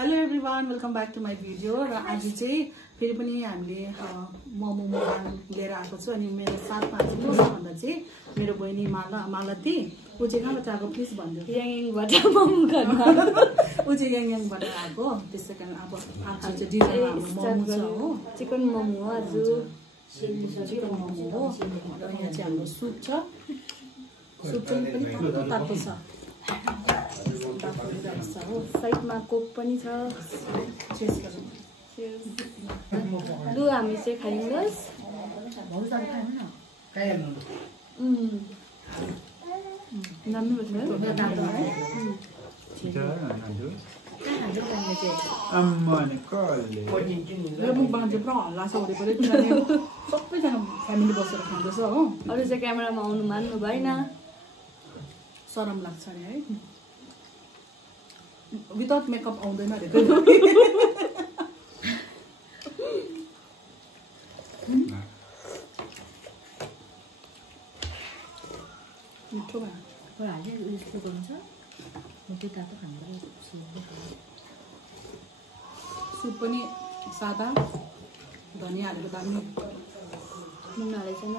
Hello everyone, welcome back to my video. र आज चाहिँ फेरि पनि हामीले मोमो लिएर आएको छु। अनि मेरो साथमा आज को छ भन्दा चाहिँ मेरो बहिनी मालती। ऊ चाहिँ कहाँबाट आएको प्लिज भनिदिनु। याङबाट मोमो खानु ऊ चाहिँ याङबाट आएको। त्यसै कारण अब आज चाहिँ डिनरमा मोमो छ हो, चिकन मोमो हो। आज चिकन मोमो हो। र यहाँ चाहिँ हाम्रो सुप छ। सुप चाहिँ पनि तातो छ। साइडमा कोक पनि छ। लु हामी चाहिँ खाइनुहोस्। मेरो मुखबाट चाहिँ पुरा हल्ला छ वरिपरि, किनभने सबैजना फ्यामिली बसेर खाँदैछ हो। अरू चाहिँ क्यामेरामा आउनु मान्नु भएन, शरम लाग्छ नि है। विदाउट मेकअप आउँदैन अरे। मिठो सुप पनि सादा, धनिया हालेको दामी नुन हालेको छैन।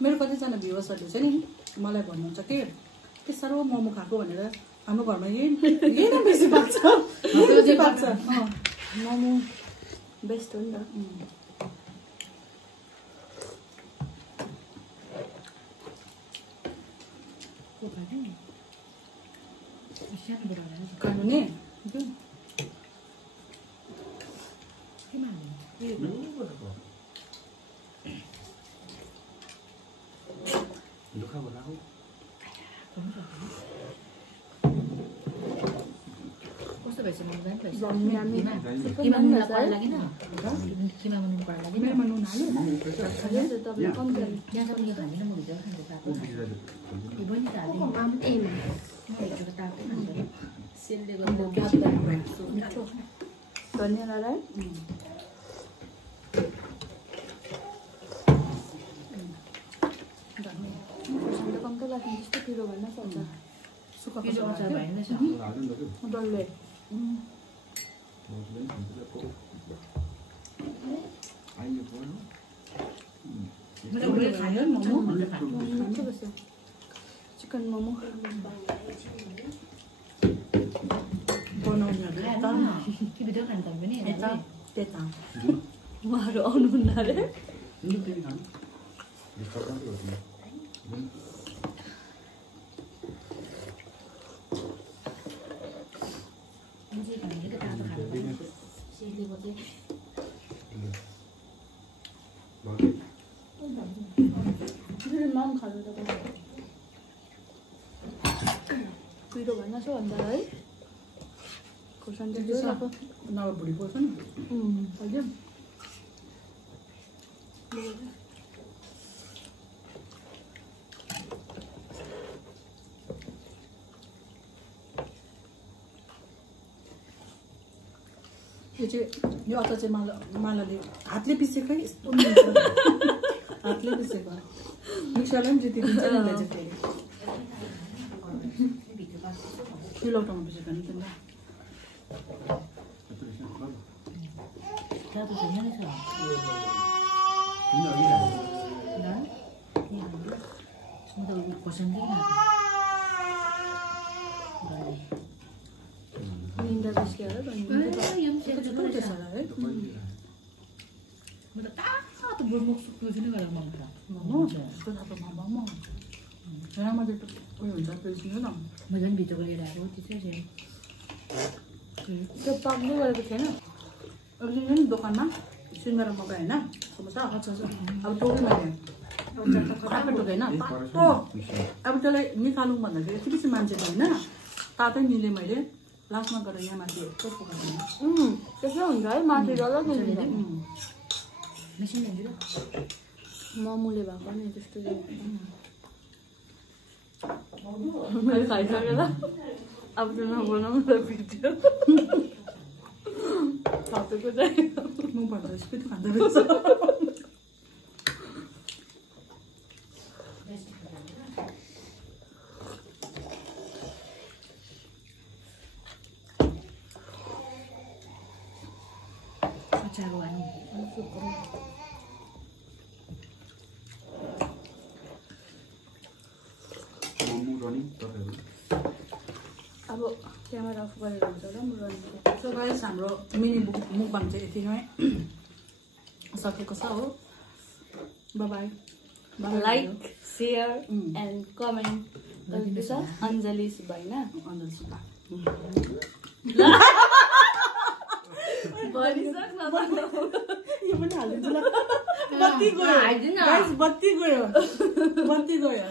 मेरो कतिजना भ्युवर्सहरूले चाहिँ नि मलाई भन्नुहुन्छ के साह्रो मोमो खाएको भनेर। हाम्रो घरमा यही नै बेसी पाक्छ। मोमो बेस्ट हो नि त। खानु नि कस्तो भएछ मेरोमा नुन हाल्यो। धनिया लगाए कम्ती लाग्ने जस्तो पिरो भन्न सक्छ। डल्ले चिकन मोमो उहाँहरू आउनुहुन्न अरे। पिरो भन्न छ भन्दा है खोर्सानी नभए भुँडी पोल्छ नि। यो अचार चाहिँ मालाले हातले पिसेकै यस्तो हातले पिसेको। मिक्सरलाई पनि जितिदिन्छ नि चाहिँ फेरि लौटाउनु पिसेको नि त्यसलाई। त्यो पाक्नु गरेको थिएन। अघि नि दोकानमा सिङ्गरा मगाएँ होइन समोसा। अब टोक्नु मैले खाएको टोकेँ होइन तातो। अब त्यसलाई निकालौँ भन्दाखेरि यति बेसी मान्छे होइन तातै निले मैले लास्टमा गएर यहाँ माथि यस्तो पुगाइदिएँ। त्यसै हुन्छ है माथि डल्लै मोमोले भएको नि त्यस्तो मैले खाइसकेर अब चाहिँ नबनाउनु त भिडियो थपेको चाहिँ म भन्दा स्पिड खाँदो रहेछ। अचार वानी अब क्यामेरा अफ गरेर हुन्छ र म रनिङ सो गाइस हाम्रो मिनी मुकबाङ चाहिँ यति नै सकेको छ हो bye bye like share and comment गरेको छ अञ्जली सुब्बा हैन अञ्जली सुब्बा यो पनि हालिदिन्छु ल बत्ती गयो गाइस बत्ती गयो